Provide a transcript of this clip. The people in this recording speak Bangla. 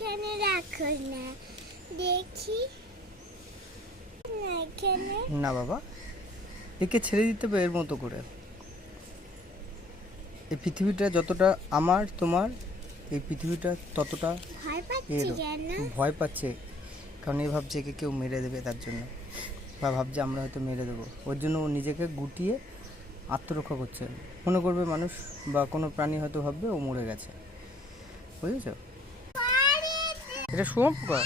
এখানে রাখো না, দেখি না এখানে। না বাবা, একে ছেড়ে দিতে হবে এর মতো করে। এই পৃথিবীটা যতটা আমার তোমার, এই পৃথিবীটা ততটা ভয় পাচ্ছি এরও। কেন? ভয় পাচ্ছে কারণ এই ভাবছে একে কেউ মেরে দেবে তার জন্য, বা ভাবছে আমরা হয়তো মেরে দেবো, ওর জন্য ও নিজেকে গুটিয়ে আত্মরক্ষা করছে। মনে করবে মানুষ বা কোনো প্রাণী হয়তো ভাববে ও মরে গেছে, বুঝেছ? এটা শুয়োপোকা।